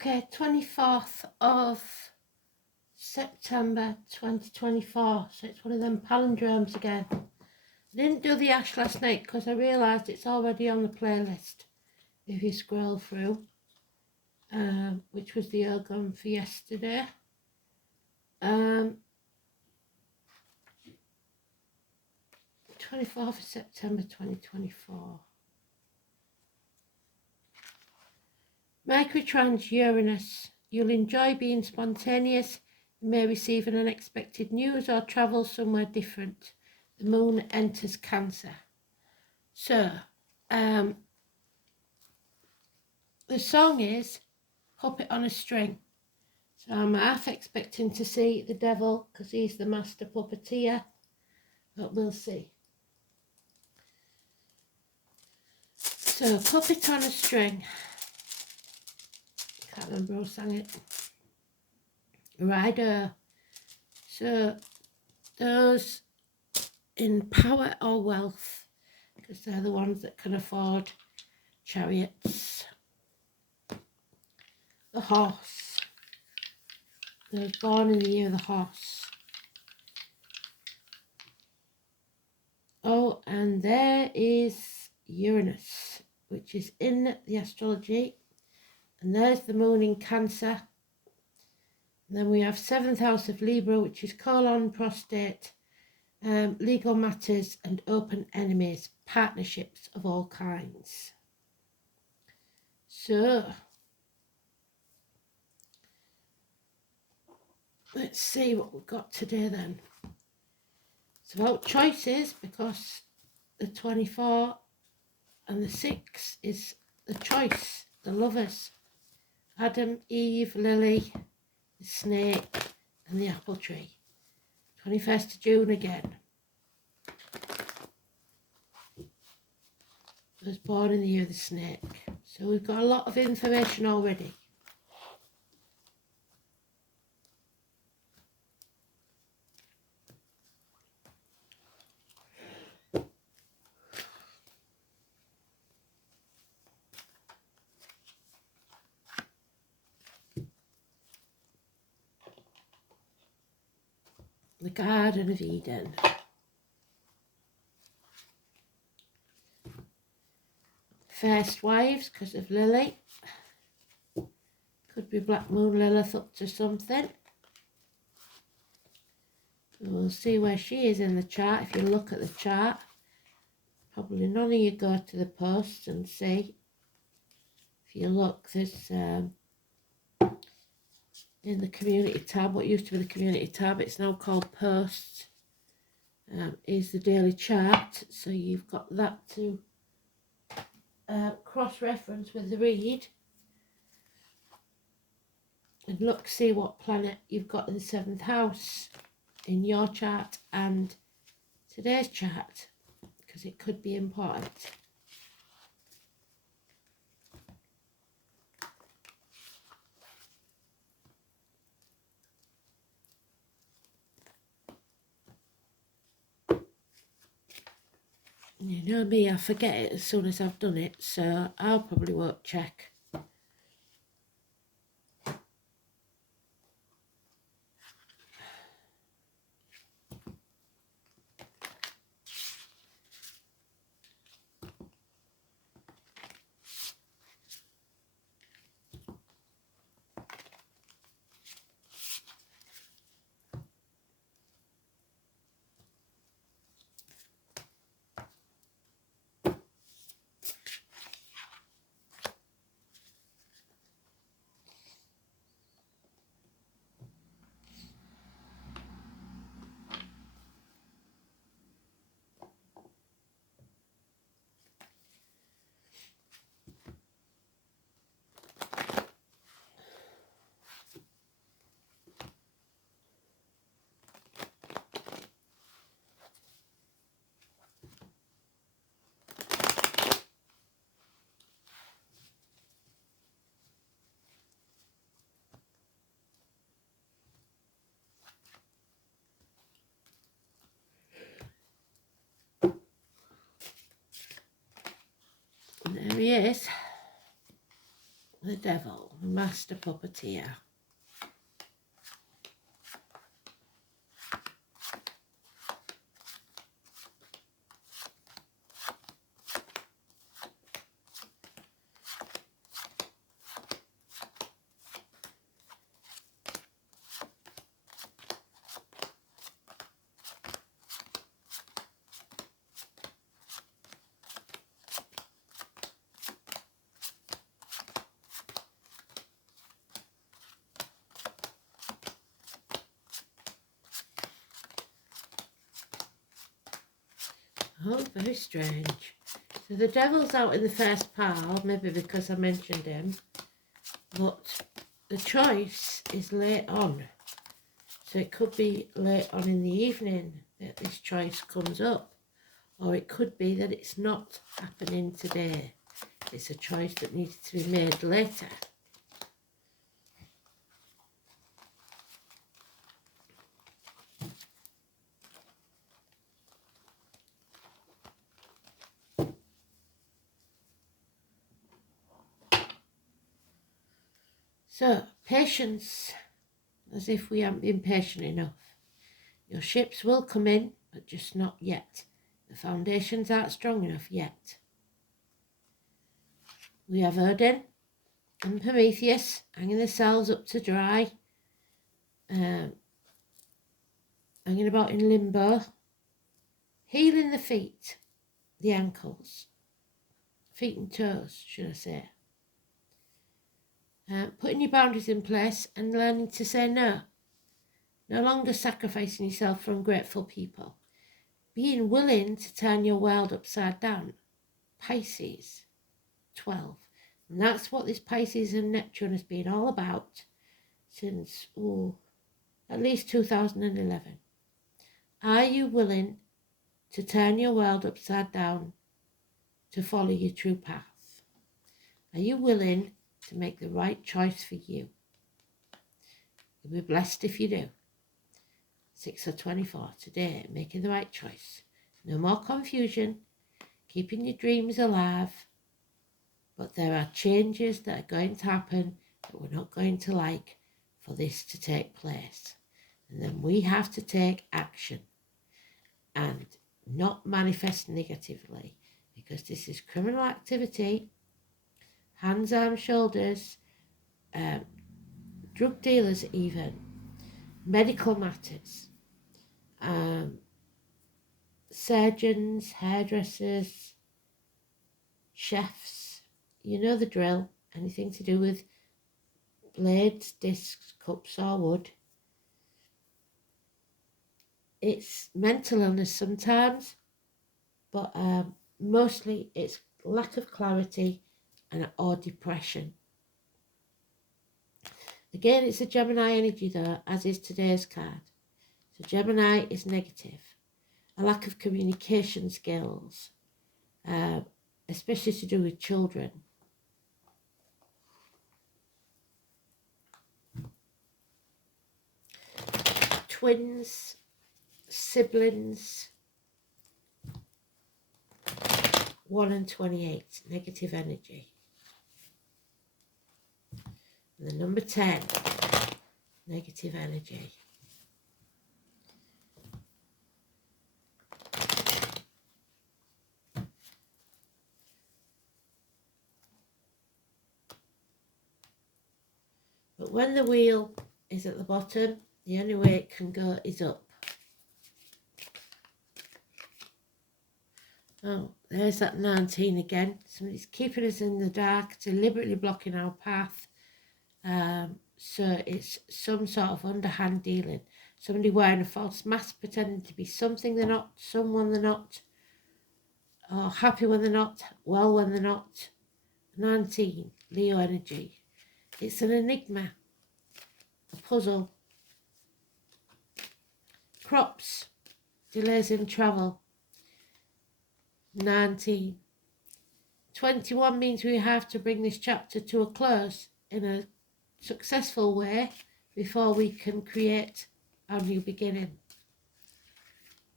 Okay, 24th of September 2024. So it's one of them palindromes again. I didn't do the ash last night because I realised it's already on the playlist if you scroll through, which was the Ergon for yesterday. 24th of September 2024. Mercury trans Uranus. You'll enjoy being spontaneous. You may receive an unexpected news or travel somewhere different. The moon enters Cancer. So, the song is Puppet on a String. So I'm half expecting to see the devil because he's the master puppeteer, but we'll see. So, Puppet on a String. Can't remember who sang it. Rider. So, those in power or wealth, because they're the ones that can afford chariots. The horse. Those born in the year of the horse. Oh, and there is Uranus, which is in the astrology. And there's the moon in Cancer. And then we have 7th house of Libra, which is colon, prostate, legal matters and open enemies, partnerships of all kinds. So, let's see what we've got today then. It's about choices because the 24 and the 6 is the choice, the lovers. Adam, Eve, Lily, the snake and the apple tree. 21st of June again. I was born in the year of the snake. So we've got a lot of information already. The Garden of Eden. First wives because of Lily. Could be Black Moon Lilith up to something. We'll see where she is in the chart. If you look at the chart, probably none of you go to the posts and see. If you look, there's in the community tab, what used to be the community tab, it's now called posts, is the daily chart. So you've got that to cross-reference with the read. And look, see what planet you've got in the 7th house in your chart and today's chart, because it could be important. You know me, I forget it as soon as I've done it, so I'll probably won't check. And there he is. The devil, the master puppeteer. Oh, very strange. So the devil's out in the first pile, maybe because I mentioned him, but the choice is late on. So it could be late on in the evening that this choice comes up, or it could be that it's not happening today. It's a choice that needs to be made later. So, patience, as if we haven't been patient enough. Your ships will come in, but just not yet. The foundations aren't strong enough yet. We have Odin and Prometheus hanging themselves up to dry, hanging about in limbo, healing the feet, the ankles, feet and toes, should I say. Putting your boundaries in place and learning to say no. No longer sacrificing yourself for ungrateful people. Being willing to turn your world upside down. Pisces 12. And that's what this Pisces and Neptune has been all about since, at least 2011. Are you willing to turn your world upside down to follow your true path? Are you willing to make the right choice for you? You'll be blessed if you do. 6 of 24 today, making the right choice. No more confusion, keeping your dreams alive. But there are changes that are going to happen that we're not going to like for this to take place. And then we have to take action and not manifest negatively, because this is criminal activity, hands, arms, shoulders, drug dealers even, medical matters, surgeons, hairdressers, chefs, you know the drill, anything to do with blades, discs, cups or wood. It's mental illness sometimes, but mostly it's lack of clarity or depression. Again, it's a Gemini energy though, as is today's card. So Gemini is negative. A lack of communication skills, especially to do with children. Twins, siblings, 1 and 28, negative energy. And the number 10, negative energy. But when the wheel is at the bottom, the only way it can go is up. Oh, there's that 19 again. Somebody's keeping us in the dark, deliberately blocking our path. So it's some sort of underhand dealing. Somebody wearing a false mask, pretending to be something they're not, someone they're not, or happy when they're not, well when they're not. 19, Leo energy. It's an enigma, a puzzle. Crops, delays in travel. 19. 21 means we have to bring this chapter to a close in a successful way before we can create our new beginning.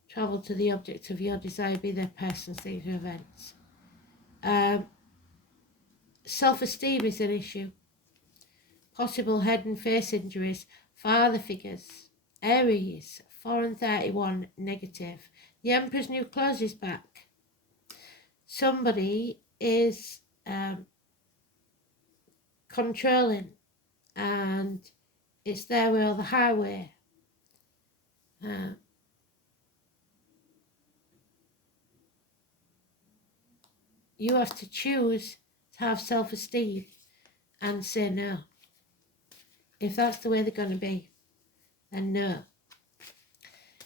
Travel to the object of your desire, be their persons, things, or events. Self-esteem is an issue. possible head and face injuries, father figures. Aries, 4 and 31, negative. The Emperor's new clothes is back. Somebody is controlling, and it's their way or the highway. You have to choose to have self-esteem and say no. If that's the way they're going to be, then no.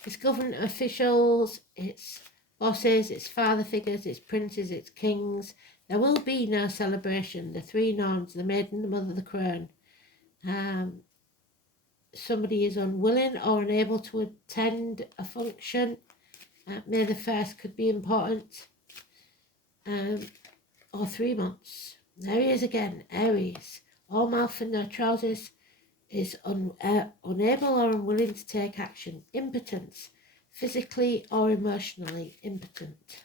It's government officials, it's bosses, it's father figures, it's princes, it's kings. There will be no celebration. The three nuns, the maiden, the mother, the crone. Somebody is unwilling or unable to attend a function. May the 1st could be important. Or 3 months. There he is again, Aries. All mouth and no trousers, is unable or unwilling to take action. Impotence, physically or emotionally impotent.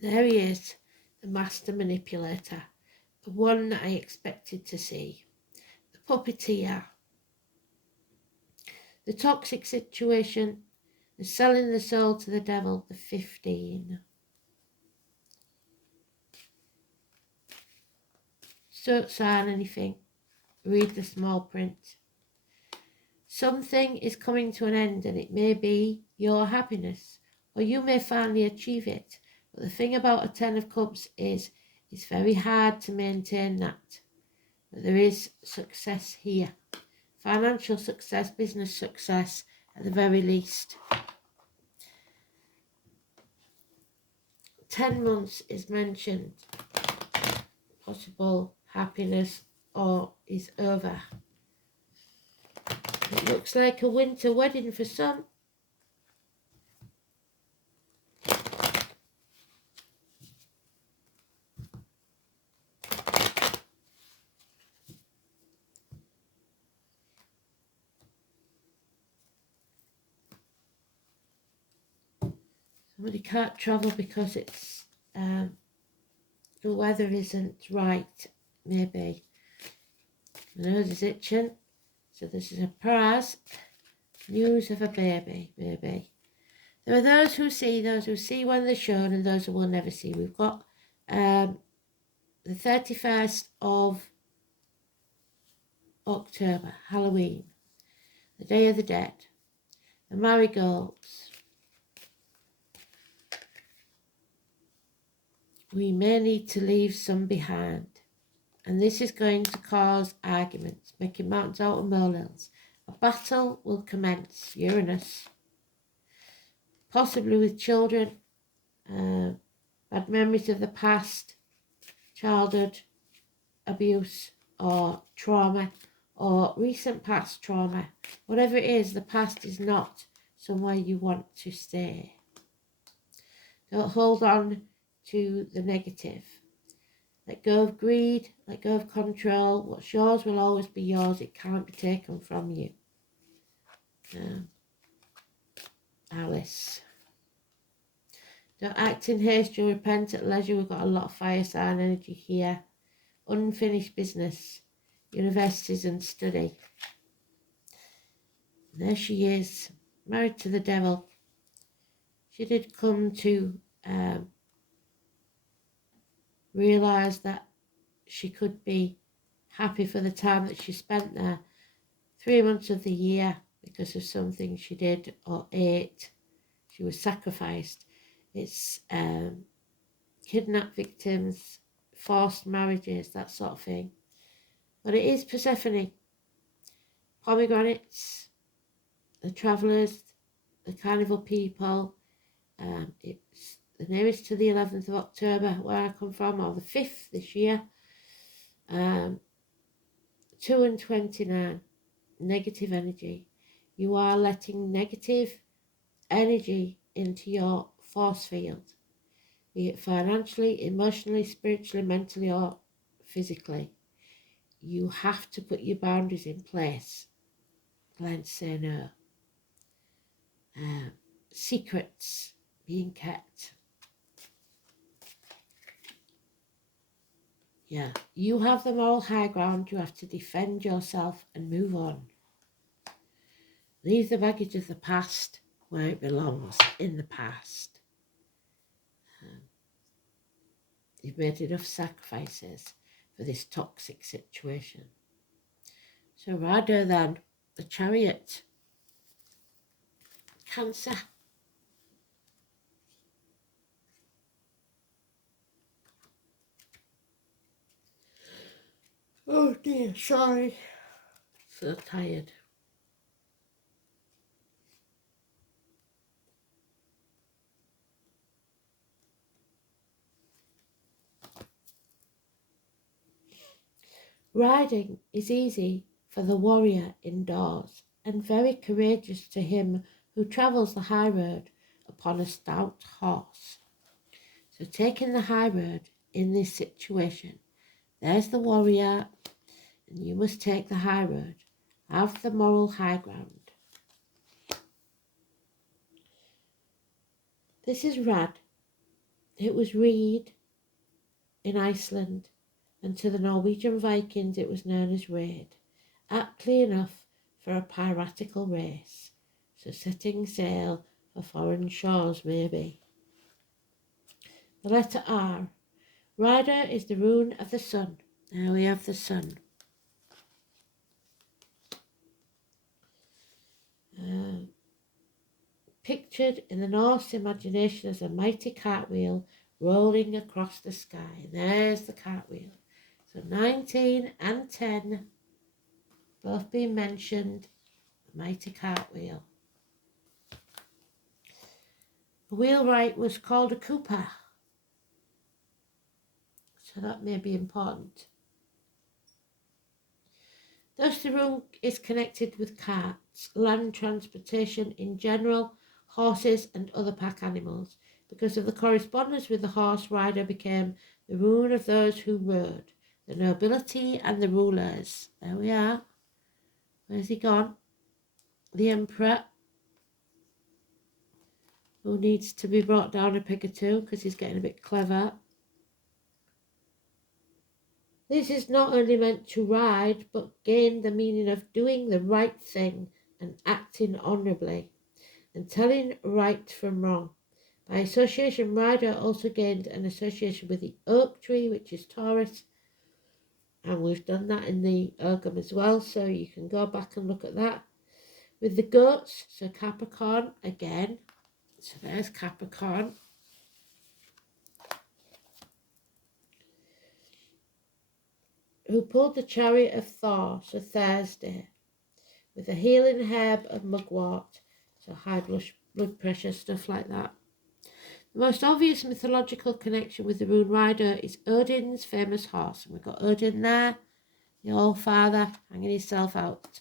There he is, the master manipulator, the one that I expected to see. The puppeteer. The toxic situation, the selling the soul to the devil, the 15. Don't sign anything. Read the small print. Something is coming to an end, and it may be your happiness, or you may finally achieve it. But the thing about a 10 of Cups is it's very hard to maintain that. But there is success here. Financial success, business success, at the very least. 10 months is mentioned. Possible happiness or is over. It looks like a winter wedding for some. Somebody can't travel because it's the weather isn't right, maybe. The nose is itching, so this is a surprise. News of a baby, maybe. There are those who see when they're shown, and those who will never see. We've got the 31st of October, Halloween, the Day of the Dead, the marigolds. We may need to leave some behind, and this is going to cause arguments, making mountains out of molehills. A battle will commence, Uranus, possibly with children, bad memories of the past, childhood abuse or trauma, or recent past trauma. Whatever it is, the past is not somewhere you want to stay. Don't hold on to the negative. Let go of greed, let go of control. What's yours will always be yours. It can't be taken from you. Alice. Don't act in haste, you'll repent at leisure. We've got a lot of fire sign energy here. Unfinished business, universities and study. And there she is, married to the devil. She did come to realise that she could be happy for the time that she spent there. 3 months of the year, because of something she did or ate. She was sacrificed. It's kidnapped victims, forced marriages, that sort of thing. But it is Persephone. Pomegranates, the travellers, the carnival people. It's the nearest to the 11th of October where I come from, or the 5th this year. 2 and 29, negative energy. You are letting negative energy into your force field, be it financially, emotionally, spiritually, mentally, or physically. You have to put your boundaries in place. Glenn, say no. Secrets being kept. Yeah, you have the moral high ground. You have to defend yourself and move on. Leave the baggage of the past where it belongs, in the past. You've made enough sacrifices for this toxic situation. So rather than the Chariot, Cancer. Oh dear, sorry. So tired. Riding is easy for the warrior indoors, and very courageous to him who travels the high road upon a stout horse. So taking the high road in this situation, there's the warrior, and you must take the high road, have the moral high ground. This is Rad. It was Reed in Iceland, and to the Norwegian Vikings it was known as Raid, aptly enough for a piratical race, so setting sail for foreign shores maybe. The letter R. Rider is the rune of the sun. There we have the sun. Pictured in the Norse imagination as a mighty cartwheel rolling across the sky. There's the cartwheel. So 19 and 10 both being mentioned. The mighty cartwheel. The wheelwright was called a cooper. So that may be important. Thus the rune is connected with carts, land transportation in general, horses and other pack animals. Because of the correspondence with the horse, rider became the rune of those who rode, the nobility and the rulers. There we are. Where's he gone? The emperor, who needs to be brought down a peg or two because he's getting a bit clever. This is not only meant to ride, but gain the meaning of doing the right thing and acting honourably, and telling right from wrong. By association, rider also gained an association with the oak tree, which is Taurus, and we've done that in the Ogham as well, so you can go back and look at that. With the goats, so Capricorn again, so there's Capricorn. Who pulled the chariot of Thor, so Thursday, with the healing herb of mugwort, so high blood pressure, stuff like that. The most obvious mythological connection with the rune rider is Odin's famous horse, and we've got Odin there, the All-Father, hanging himself out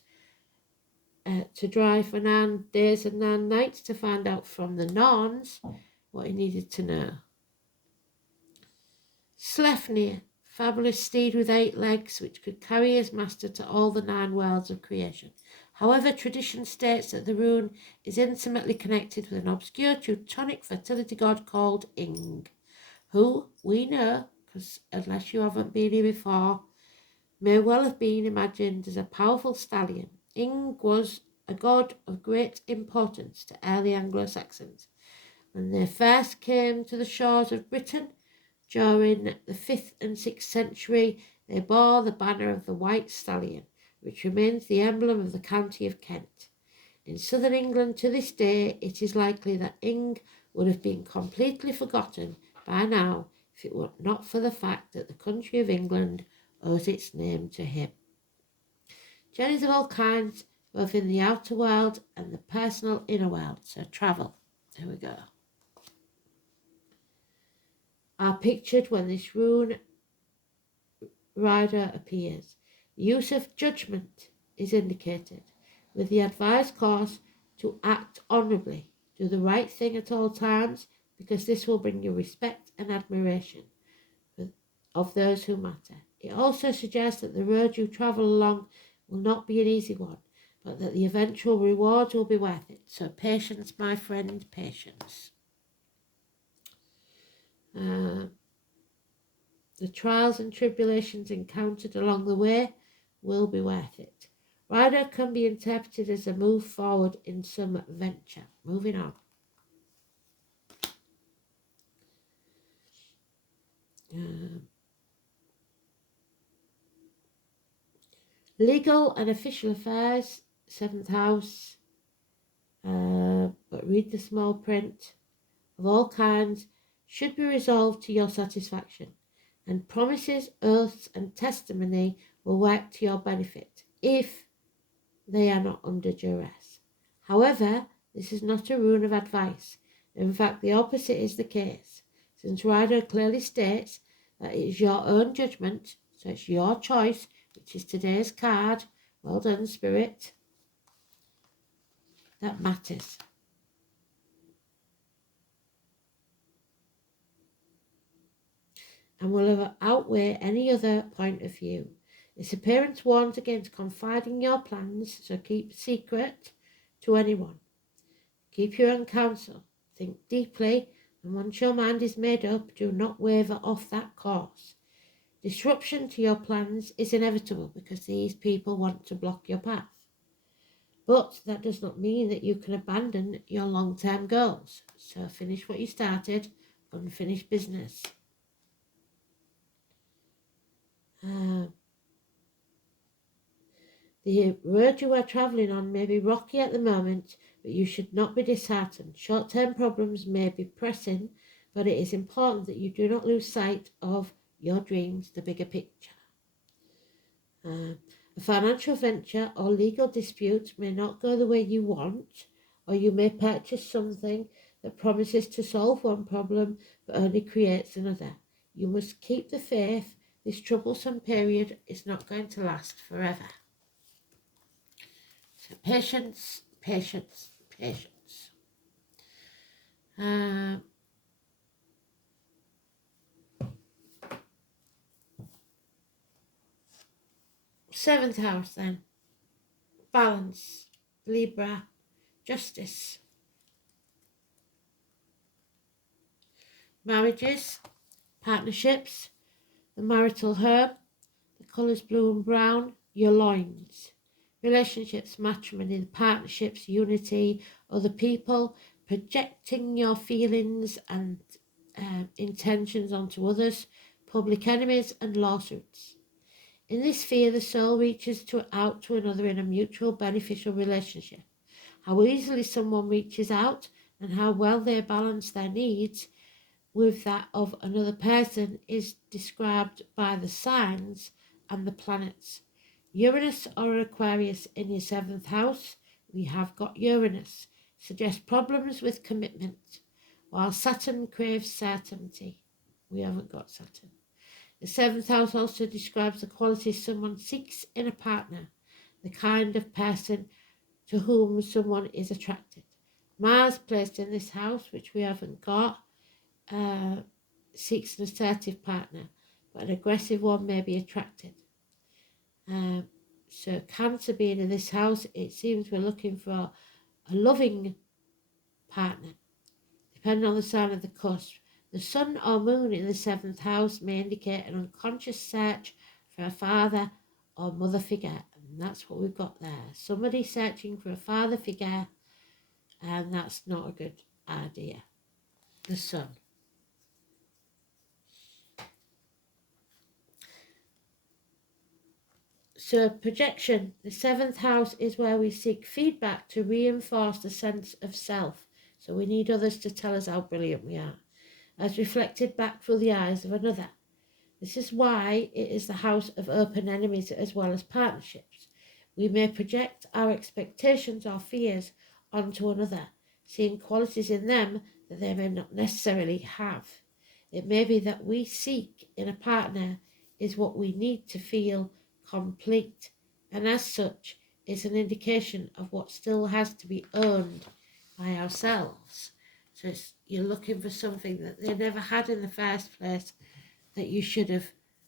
to dry for 9 days and 9 nights to find out from the Norns what he needed to know. Sleipnir, fabulous steed with 8 legs, which could carry his master to all the 9 worlds of creation. However, tradition states that the rune is intimately connected with an obscure Teutonic fertility god called Ing, who, we know, because unless you haven't been here before, may well have been imagined as a powerful stallion. Ing was a god of great importance to early Anglo-Saxons. When they first came to the shores of Britain, during the 5th and 6th century, they bore the banner of the white stallion, which remains the emblem of the county of Kent. In southern England to this day, it is likely that Ing would have been completely forgotten by now if it were not for the fact that the country of England owes its name to him. Journeys of all kinds, both in the outer world and the personal inner world, so travel. There we go. Are pictured when this rune rider appears. The use of judgment is indicated, with the advised course to act honourably, do the right thing at all times, because this will bring you respect and admiration of those who matter. It also suggests that the road you travel along will not be an easy one, but that the eventual rewards will be worth it. So patience, my friend, patience. The trials and tribulations encountered along the way will be worth it. Rider can be interpreted as a move forward in some venture. Moving on. Legal and official affairs, 7th house. But read the small print. Of all kinds should be resolved to your satisfaction, and promises, oaths, and testimony will work to your benefit if they are not under duress. However, this is not a rune of advice. In fact, the opposite is the case, since Rider clearly states that it is your own judgment, so it's your choice, which is today's card. Well done, Spirit. That matters. And will outweigh any other point of view. Its appearance warns against confiding your plans, so keep secret to anyone. Keep your own counsel. Think deeply, and once your mind is made up, do not waver off that course. Disruption to your plans is inevitable because these people want to block your path. But that does not mean that you can abandon your long-term goals. So finish what you started, unfinished business. The road you are travelling on may be rocky at the moment, but you should not be disheartened. Short-term problems may be pressing, but it is important that you do not lose sight of your dreams, the bigger picture. A financial venture or legal dispute may not go the way you want, or you may purchase something that promises to solve one problem but only creates another. You must keep the faith. This troublesome period is not going to last forever. So patience, patience, patience. 7th house then. Balance, Libra, justice. Marriages, partnerships, the marital home, the colours blue and brown, your loins. Relationships, matrimony, the partnerships, unity, other people, projecting your feelings and intentions onto others, public enemies and lawsuits. In this sphere, the soul reaches out to another in a mutual beneficial relationship. How easily someone reaches out and how well they balance their needs with that of another person is described by the signs and the planets. Uranus or Aquarius in your 7th house, we have got Uranus, suggests problems with commitment, while Saturn craves certainty. We haven't got Saturn. The 7th house also describes the qualities someone seeks in a partner, the kind of person to whom someone is attracted. Mars placed in this house, which we haven't got, seeks an assertive partner, but an aggressive one may be attracted. So Cancer being in this house, it seems we're looking for a loving partner, depending on the sign of the cusp. The sun or moon in the 7th house may indicate an unconscious search for a father or mother figure, and that's what we've got there. Somebody searching for a father figure, and that's not a good idea. The sun. So projection, the 7th house is where we seek feedback to reinforce the sense of self. So we need others to tell us how brilliant we are, as reflected back through the eyes of another. This is why it is the house of open enemies as well as partnerships. We may project our expectations or fears onto another, seeing qualities in them that they may not necessarily have. It may be that we seek in a partner is what we need to feel complete, and as such is an indication of what still has to be owned by ourselves. So you're looking for something that they never had in the first place that you should have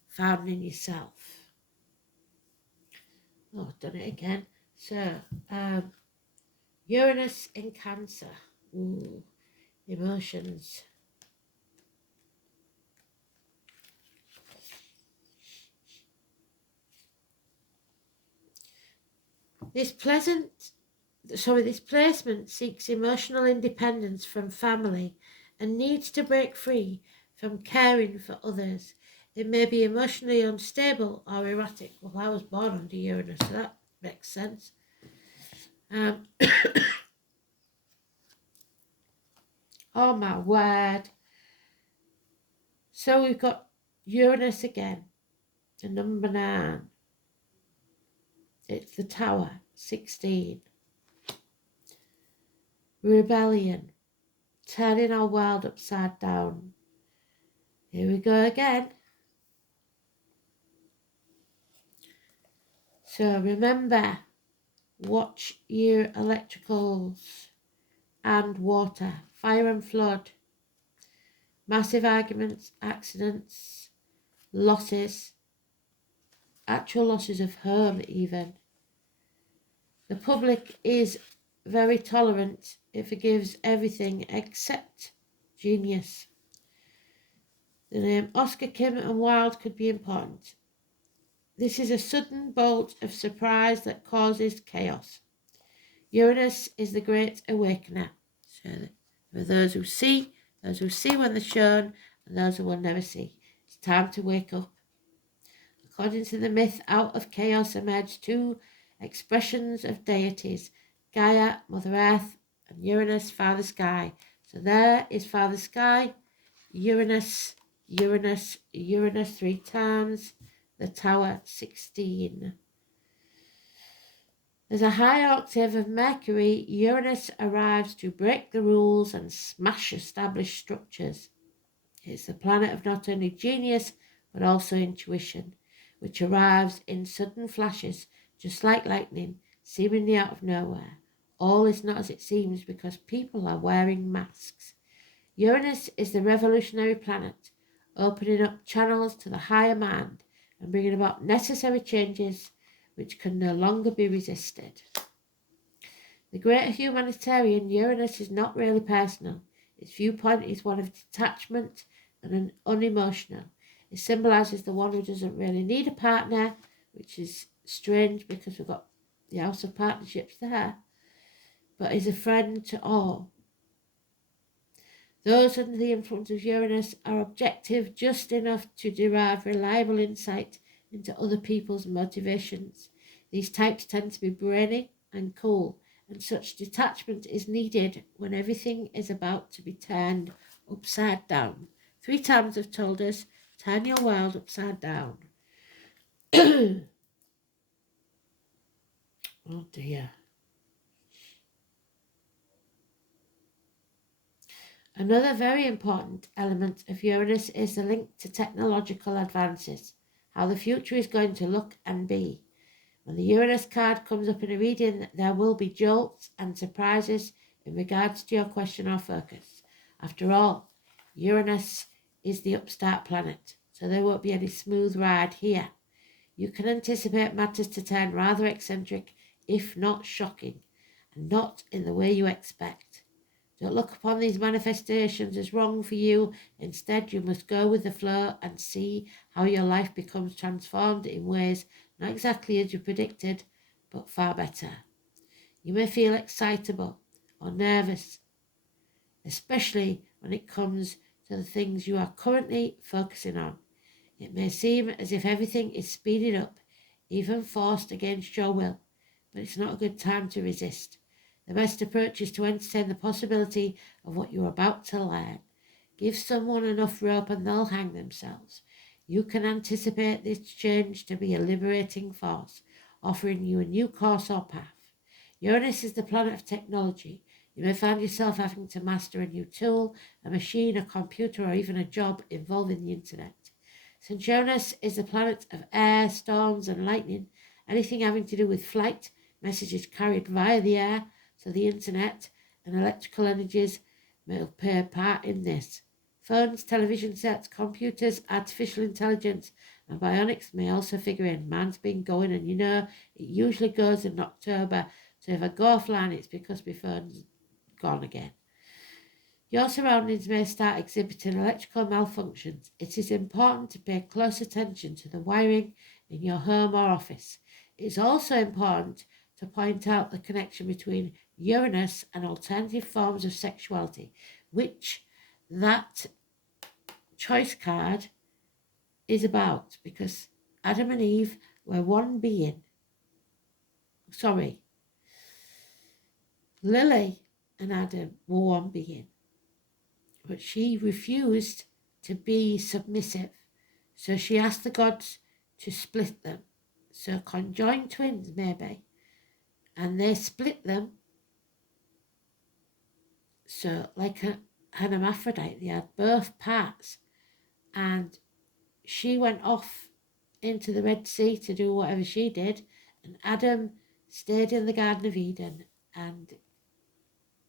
found in yourself. Oh, I've done it again. So, Uranus in Cancer. Ooh, emotions. This placement seeks emotional independence from family and needs to break free from caring for others. It may be emotionally unstable or erratic. Well, I was born under Uranus, so that makes sense. Oh my word. So we've got Uranus again, the number 9. It's the Tower, 16. Rebellion, turning our world upside down. Here we go again. So remember, watch your electricals and water, fire and flood, massive arguments, accidents, losses, actual losses of home even. The public is very tolerant. It forgives everything except genius. The name Oscar, Kim and Wilde could be important. This is a sudden bolt of surprise that causes chaos. Uranus is the great awakener. So there are those who see when they're shown, and those who will never see. It's time to wake up. According to the myth, out of chaos emerged 2 expressions of deities, Gaia, Mother Earth, and Uranus, Father Sky. So there is Father Sky, Uranus, Uranus, Uranus 3 times, the Tower, 16. There's a high octave of Mercury. Uranus arrives to break the rules and smash established structures. It's the planet of not only genius, but also intuition, which arrives in sudden flashes, just like lightning, seemingly out of nowhere. All is not as it seems because people are wearing masks. Uranus is the revolutionary planet, opening up channels to the higher mind and bringing about necessary changes which can no longer be resisted. The great humanitarian, Uranus is not really personal. Its viewpoint is one of detachment and unemotional. It symbolises the one who doesn't really need a partner, which is strange because we've got the House of Partnerships there, but is a friend to all. Those under the influence of Uranus are objective just enough to derive reliable insight into other people's motivations. These types tend to be brainy and cool, and such detachment is needed when everything is about to be turned upside down. 3 times have told us, turn your world upside down. Oh dear. Another very important element of Uranus is the link to technological advances, how the future is going to look and be. When the Uranus card comes up in a reading, there will be jolts and surprises in regards to your question or focus. After all, Uranus is the upstart planet, so there won't be any smooth ride here. You can anticipate matters to turn rather eccentric, if not shocking, and not in the way you expect. Don't look upon these manifestations as wrong for you. Instead, you must go with the flow and see how your life becomes transformed in ways not exactly as you predicted, but far better. You may feel excitable or nervous, especially when it comes to the things you are currently focusing on. It may seem as if everything is speeded up, even forced against your will, but it's not a good time to resist. The best approach is to entertain the possibility of what you're about to learn. Give someone enough rope and they'll hang themselves. You can anticipate this change to be a liberating force, offering you a new course or path. Uranus is the planet of technology. You may find yourself having to master a new tool, a machine, a computer, or even a job involving the internet. Since Uranus is the planet of air, storms, and lightning, anything having to do with flight, messages carried via the air, so the internet and electrical energies may play a part in this. Phones, television sets, computers, artificial intelligence, and bionics may also figure in. Mine's been going, and it usually goes in October, so if I go offline, it's because my phone's gone again. Your surroundings may start exhibiting electrical malfunctions. It is important to pay close attention to the wiring in your home or office. It is also important to point out the connection between Uranus and alternative forms of sexuality, which that choice card is about, because Adam and Eve were one being. Sorry, Lily and Adam were one being, but she refused to be submissive, so she asked the gods to split them. So conjoined twins maybe, and they split them. So like an hermaphrodite, they had both parts, and she went off into the Red Sea to do whatever she did, and Adam stayed in the Garden of Eden and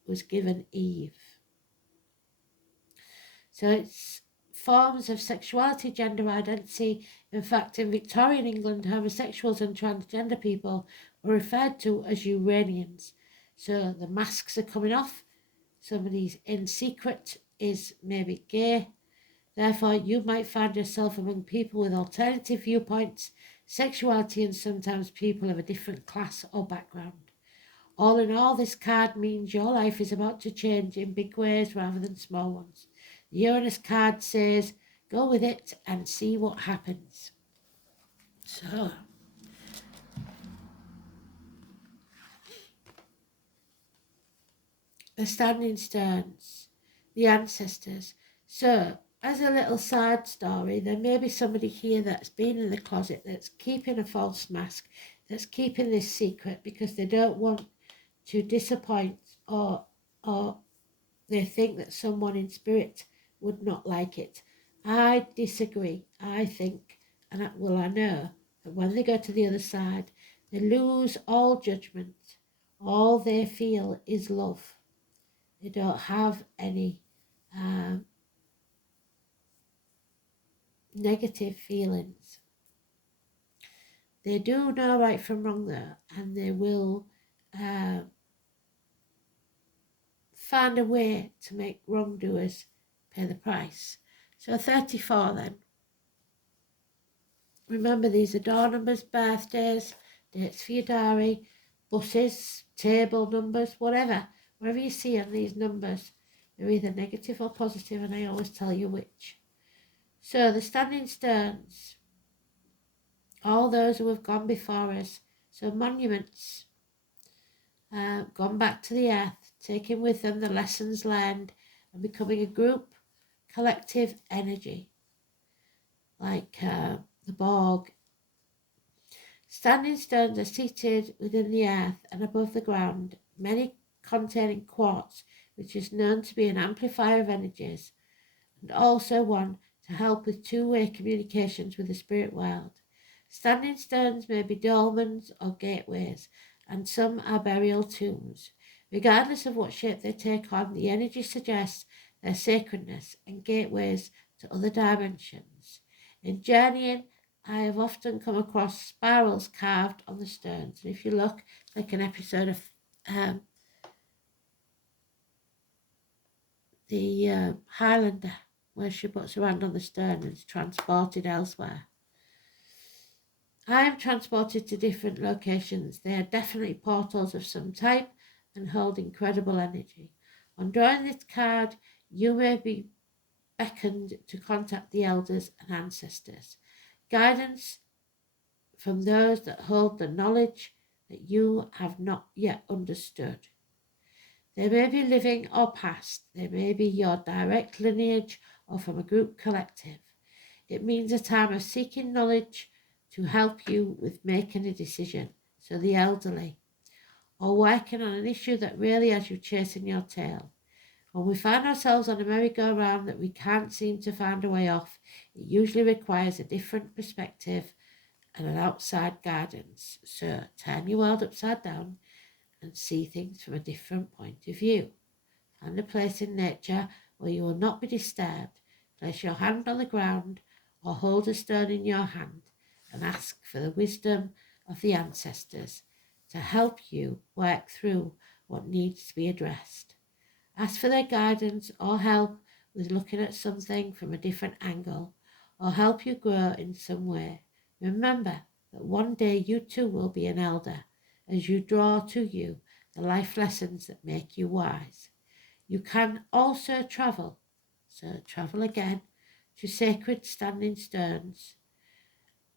was given Eve. So it's forms of sexuality, gender identity. In fact, in Victorian England, homosexuals and transgender people were referred to as Uranians. So the masks are coming off. Somebody's in secret is maybe gay. Therefore, you might find yourself among people with alternative viewpoints, sexuality, and sometimes people of a different class or background. All in all, this card means your life is about to change in big ways rather than small ones. The Uranus card says, go with it and see what happens. So, the standing stones, the ancestors. So, as a little side story, there may be somebody here that's been in the closet, that's keeping a false mask, that's keeping this secret because they don't want to disappoint, or they think that someone in spirit would not like it. I disagree. I think, and I know that when they go to the other side, they lose all judgment. All they feel is love. They don't have any negative feelings. They do know right from wrong though, and they will find a way to make wrongdoers pay the price. So 34 then. Remember, these are door numbers, birthdays, dates for your diary, buses, table numbers, whatever. Wherever you see on these numbers, they're either negative or positive, and I always tell you which. So the standing stones, all those who have gone before us, so monuments, gone back to the earth, taking with them the lessons learned and becoming a group, collective energy, like the Borg. Standing stones are seated within the earth and above the ground, many containing quartz, which is known to be an amplifier of energies, and also one to help with two-way communications with the spirit world. Standing stones may be dolmens or gateways, and some are burial tombs. Regardless of what shape they take on, the energy suggests their sacredness and gateways to other dimensions. In journeying, I have often come across spirals carved on the stones. And if you look, like an episode of the Highlander, where she puts her hand on the stone and is transported elsewhere. I am transported to different locations. They are definitely portals of some type and hold incredible energy. On drawing this card, you may be beckoned to contact the elders and ancestors. Guidance from those that hold the knowledge that you have not yet understood. They may be living or past. They may be your direct lineage or from a group collective. It means a time of seeking knowledge to help you with making a decision. So the elderly, or working on an issue that really has you chasing your tail. When we find ourselves on a merry-go-round that we can't seem to find a way off, it usually requires a different perspective and an outside guidance. So turn your world upside down and see things from a different point of view. Find a place in nature where you will not be disturbed. Place your hand on the ground or hold a stone in your hand and ask for the wisdom of the ancestors to help you work through what needs to be addressed. Ask for their guidance or help with looking at something from a different angle, or help you grow in some way. Remember that one day you too will be an elder, as you draw to you the life lessons that make you wise. You can also travel, so travel again, to sacred standing stones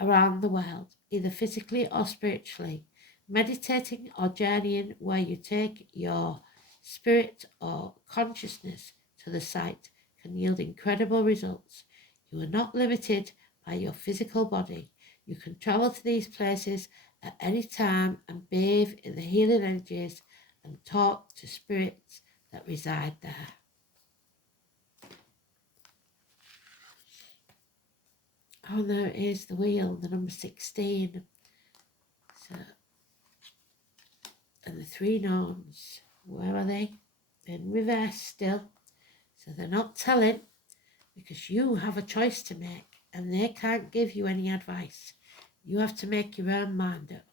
around the world, either physically or spiritually, meditating or journeying where you take your spirit or consciousness to the site can yield incredible results. You are not limited by your physical body. You can travel to these places at any time and bathe in the healing energies and talk to spirits that reside there. Oh, there is the wheel, the number 16. So, and the 3 gnomes, where are they? In reverse still. So they're not telling, because you have a choice to make and they can't give you any advice. You have to make your own mind up.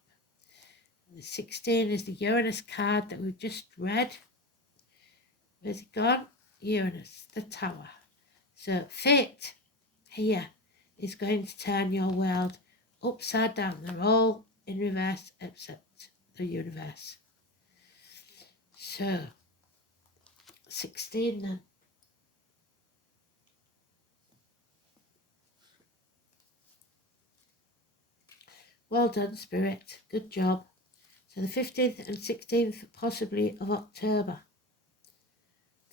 And the 16 is the Uranus card that we've just read. Where's it gone? Uranus, the Tower. So fate here is going to turn your world upside down. They're all in reverse except the universe. So 16 then. Well done, Spirit. Good job. So the 15th and 16th possibly of October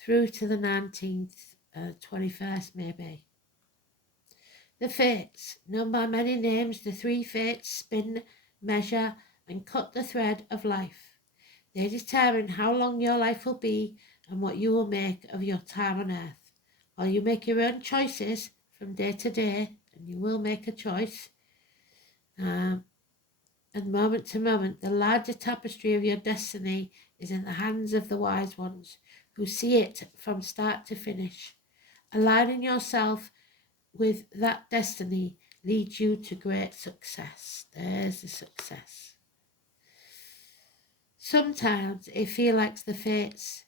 through to the 19th, 21st maybe. The fates, known by many names, the 3 fates spin, measure and cut the thread of life. They determine how long your life will be and what you will make of your time on earth. While you make your own choices from day to day, and you will make a choice, and moment to moment, the larger tapestry of your destiny is in the hands of the wise ones who see it from start to finish. Aligning yourself with that destiny leads you to great success. There's the success. Sometimes it feels like the fates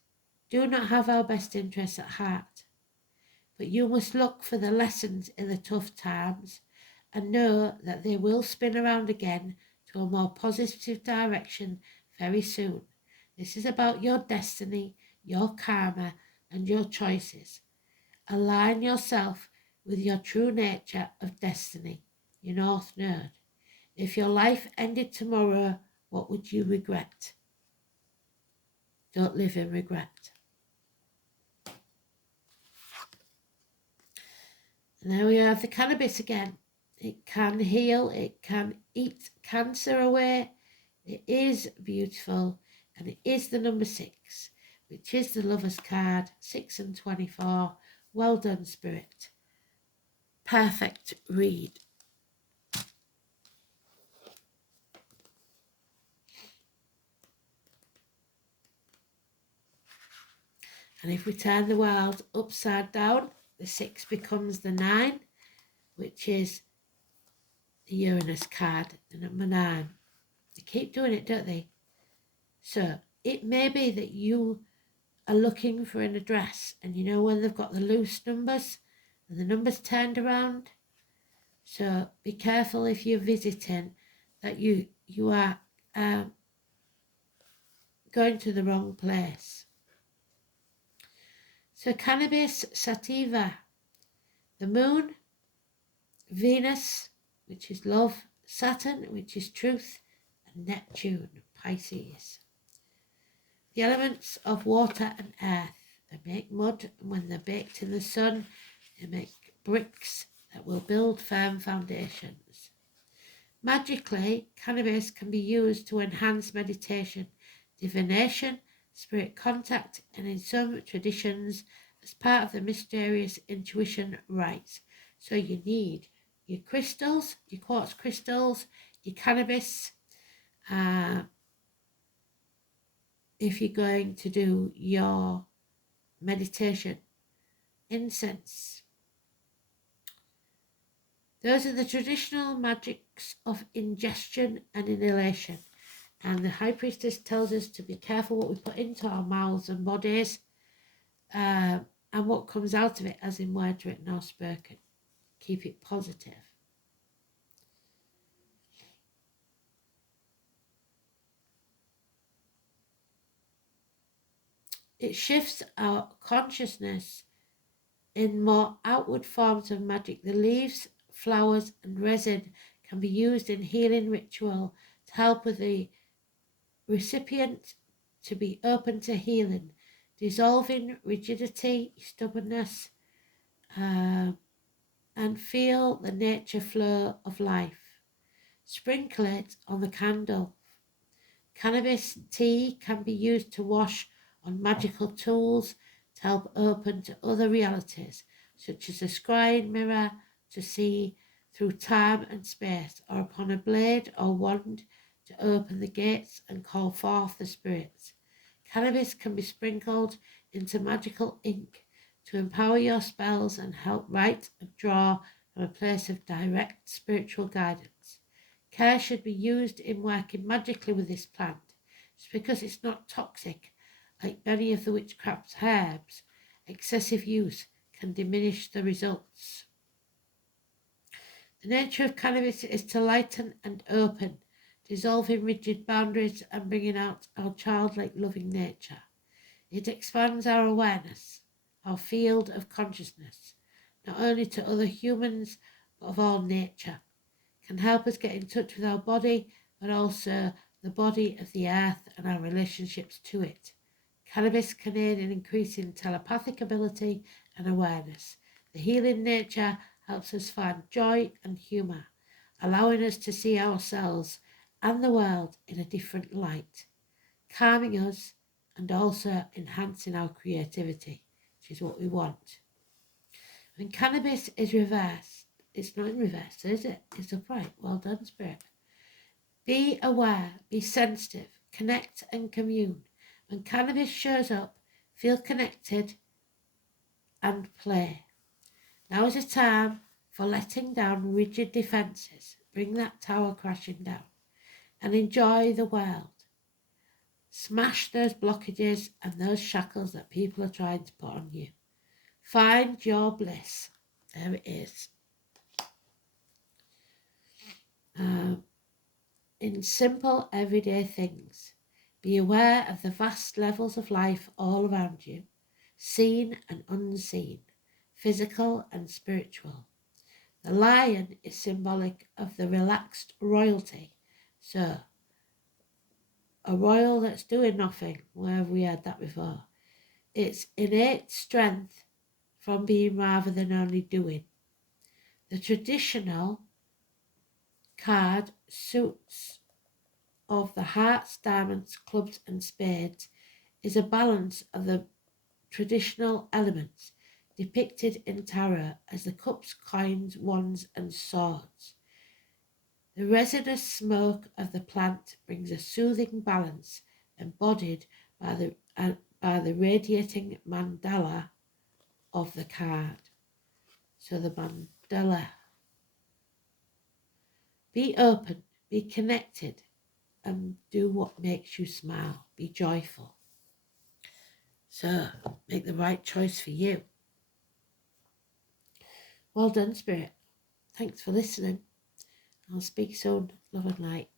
do not have our best interests at heart, but you must look for the lessons in the tough times and know that they will spin around again to a more positive direction very soon. This is about your destiny, your karma, and your choices. Align yourself with your true nature of destiny, your North Node. If your life ended tomorrow, what would you regret? Don't live in regret. And there we have the cannabis again. It can heal, it can eat cancer away. It is beautiful, and it is the number 6, which is the Lover's card, 6 and 24. Well done, Spirit. Perfect read. And if we turn the world upside down, the 6 becomes the 9, which is the Uranus card, the number 9. They keep doing it, don't they? So it may be that you are looking for an address and you know when they've got the loose numbers and the numbers turned around. So be careful if you're visiting that you are going to the wrong place. So cannabis sativa, the moon, Venus, which is love, Saturn, which is truth, and Neptune, Pisces. The elements of water and earth. They make mud, and when they're baked in the sun, they make bricks that will build firm foundations. Magically, cannabis can be used to enhance meditation, divination, spirit contact, and in some traditions, as part of the mysterious intuition rites. So you need your crystals, your quartz crystals, your cannabis, if you're going to do your meditation. Incense. Those are the traditional magics of ingestion and inhalation. And the High Priestess tells us to be careful what we put into our mouths and bodies, and what comes out of it, as in words written or spoken. Keep it positive. It shifts our consciousness in more outward forms of magic. The leaves, flowers, and resin can be used in healing ritual to help with the recipient to be open to healing, dissolving rigidity, stubbornness, and feel the nature flow of life. Sprinkle it on the candle. Cannabis tea can be used to wash on magical tools to help open to other realities, such as a scrying mirror to see through time and space, or upon a blade or wand to open the gates and call forth the spirits. Cannabis can be sprinkled into magical ink to empower your spells and help write and draw from a place of direct spiritual guidance. Care should be used in working magically with this plant. Just because it's not toxic, like many of the witchcraft's herbs, excessive use can diminish the results. The nature of cannabis is to lighten and open, dissolving rigid boundaries and bringing out our childlike loving nature. It expands our awareness, our field of consciousness, not only to other humans, but of all nature. Can help us get in touch with our body, but also the body of the earth and our relationships to it. Cannabis can aid in increasing telepathic ability and awareness. The healing nature helps us find joy and humour, allowing us to see ourselves and the world in a different light, calming us and also enhancing our creativity, which is what we want. When cannabis is reversed, it's not in reverse, is it? It's upright. Well done, Spirit. Be aware, be sensitive, connect and commune. When cannabis shows up, feel connected and play. Now is a time for letting down rigid defences. Bring that tower crashing down and enjoy the world. Smash those blockages and those shackles that people are trying to put on you. Find your bliss. There it is. In simple everyday things, be aware of the vast levels of life all around you, seen and unseen, physical and spiritual. The lion is symbolic of the relaxed royalty. So, a royal that's doing nothing, where have we had that before? It's innate strength from being rather than only doing. The traditional card suits of the hearts, diamonds, clubs and spades is a balance of the traditional elements depicted in tarot as the cups, coins, wands and swords. The resinous smoke of the plant brings a soothing balance embodied by the radiating mandala of the card. So the mandala. Be open, be connected, and do what makes you smile. Be joyful. So, make the right choice for you. Well done, Spirit. Thanks for listening. I'll speak soon. Love and light.